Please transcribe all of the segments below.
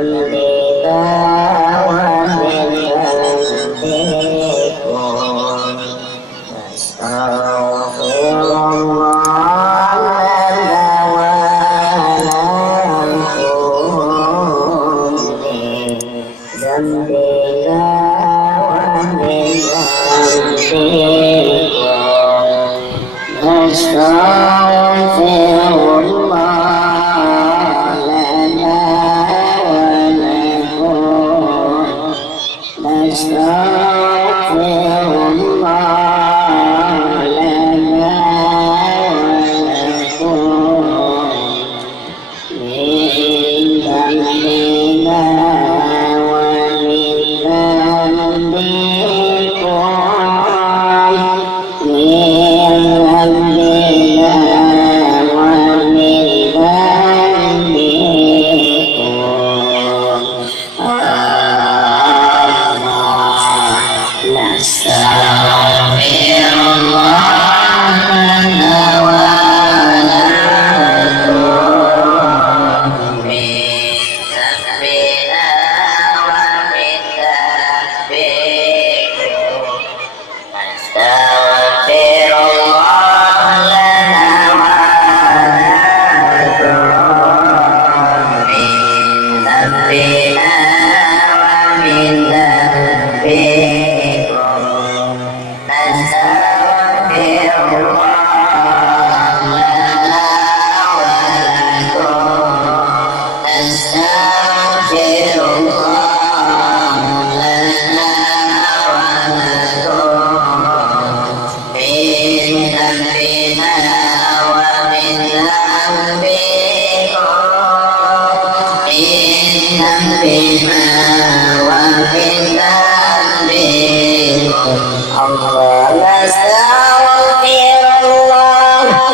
ذنبنا ومن ذنبكم نستغفر الله لنا ولكم من ذنبنا ومن ذنبكم نستغفر الله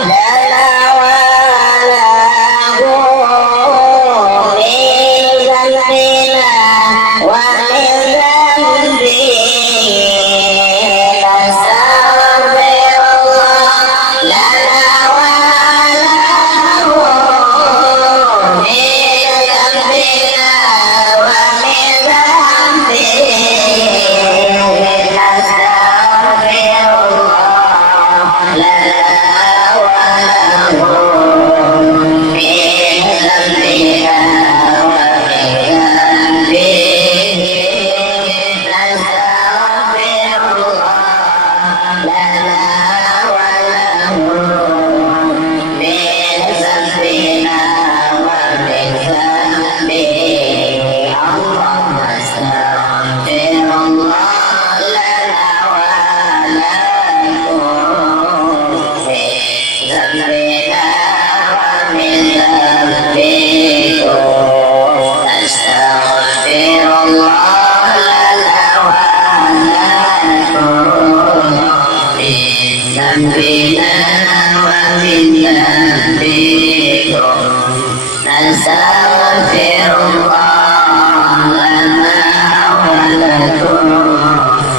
لنا ولكم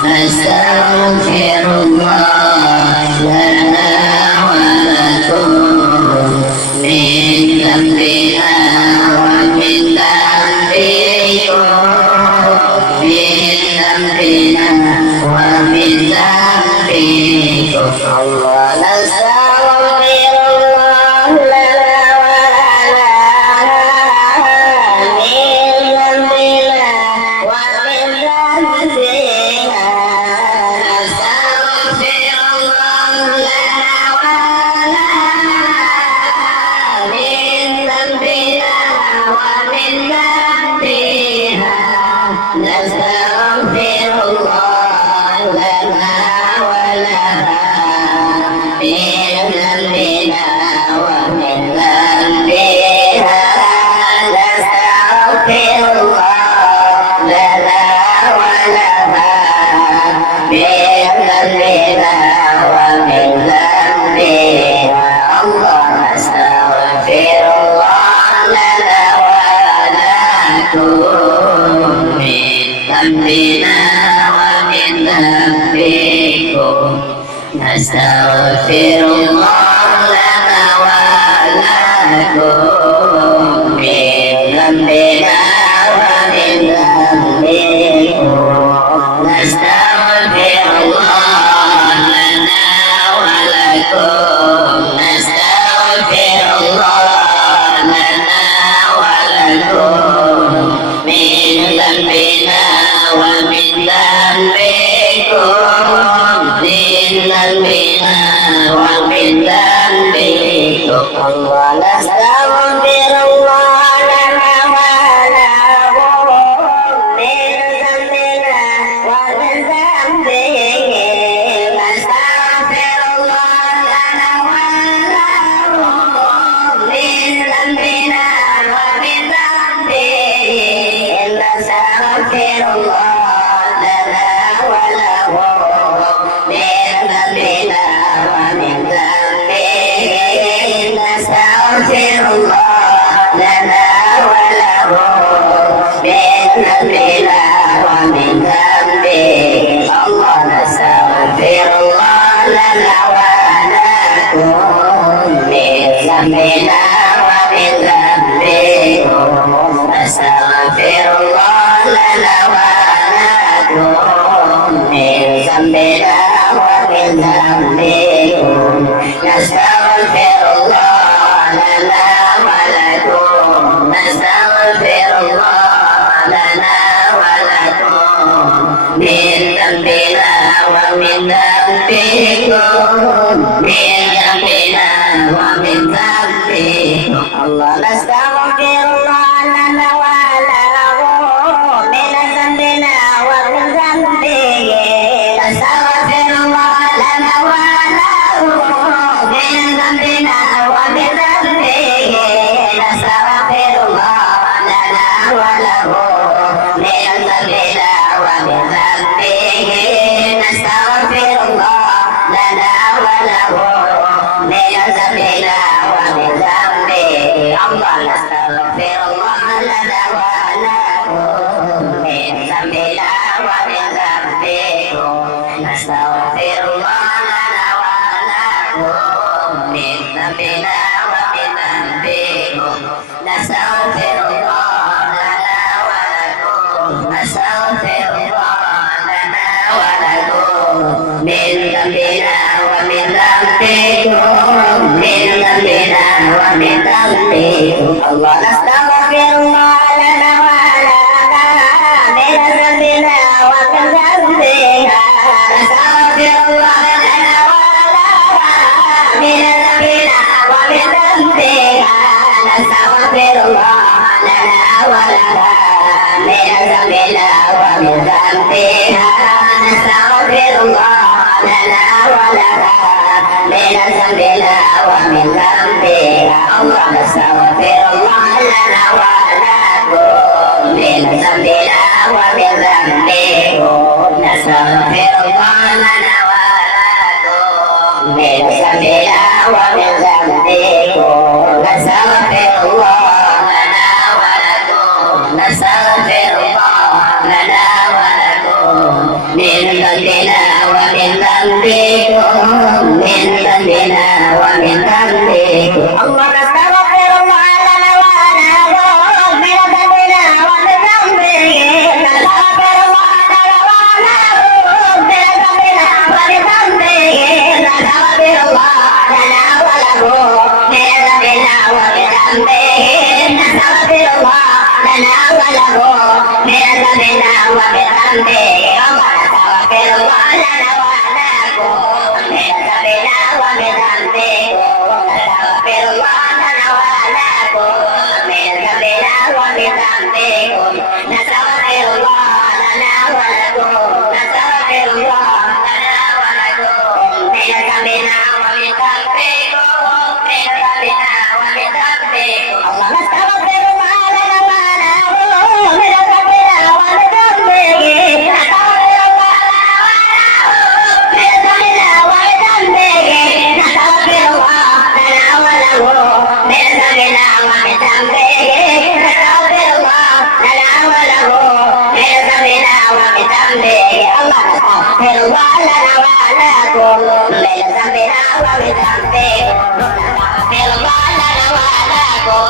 نستغفر الله لنا ولكم من ذنبنا ومن ذنبكم نستغفر الله لنا ولكم من ذنبنا ومن ذنبكم ونستغفر الله لنا ولهم من ذنبنا ومن ذنبهم نستغفر الله لنا ولهم من ذنبنا ومن ذنبهم نستغفر الله لنا ولهم من ذنبنا ومن ذنبهم نستغفر الله لنا ولهم من ذنبنا ومن ذنبهم الله نستغفر الله لنا ولكم من ذنبنا ومن ذنبهم نستغفر الله لنا ولكم من ذنبنا ومن ذنبهم نستغفر الله لنا ولكم نستغفر الله لنا ولكم من ذنبنا ومن ذنبكم من ذنبنا ومن ذنبكم الله نستغفر الله لنا ولكم من ذنبنا ومن ذنبهم نستغفر الله لنا ولكم من ذنبنا ومن ذنبهم نستغفر الله لنا ولهم من ذنبنا ومن ذنبهم نستغفر الله لنا ولهم من ذنبنا ومن ذنبهم الله نستغفر الله لنا ولهم من ذنبنا ومن ذنبهم نستغفر الله لنا ولهم من ذنبنا ومن ذنبهم نستغفر الله لنا ولكم نستغفر الله لنا ولكم من ذنبنا ومن ذنبكم من ذنبنا ومن ذنبكم الله نستغفر الله لنا ولكم من ذنبنا ومن ذنبنا نستغفر الله لنا ولكم من ذنبنا ومن ذنبنا نستغفر الله لنا ولكم من ذنبنا ومن ذنبنا نستغفر الله لنا ولكم من ذنبنا ومن ذنبنا الله نستغفر الله لنا ولكم من ذنبنا ومن ذنبكم نستغفر الله لنا ولكم من ذنبنا ومن ذنبكم نستغفر الله لنا ولكم نستغفر الله لنا ولكم من ذنبنا ومن ذنبكم من ذنبنا ومن ذنبكم الله نستغفر الله لنا ولكم من ذنبنا ومن ذنبكم نستغفر الله لنا ولكم من ذنبنا ومن ذنبكم نستغفر الله لنا ولكم من ذنبنا ومن ذنبكم نستغفر الله لنا ولكم من ذنبنا ومن ذنبكم الله نستغفر الله لنا ولكم من ذنبنا ومن ذنبكم نستغفر الله لنا ولكم من ذنبنا ومن ذنبكم نستغفر الله لنا ولكم نستغفر الله لنا ولكم من ذنبنا ومن ذنبكم من ذنبنا ومن ذنبكم الله نستغفر الله لنا ولكم من ذنبنا ومن ذنبكم نستغفر الله لنا ولكم من ذنبنا ومن ذنبكم نستغفر الله لنا ولكم من ذنبنا ومن ذنبكم نستغفر الله لنا ولكم من ذنبنا ومن ذنبكم الله نستغفر الله لنا ولكم من ذنبنا ومن ذنبكم نستغفر الله لنا ولكم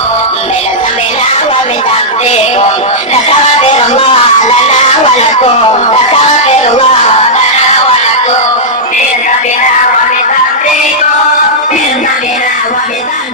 من ذنبنا ومن ذنبكم نستغفر الله لنا ولكم نستغفر الله لنا ولكم من ذنبنا ومن ذنبكم من ذنبنا ومن ذنبكم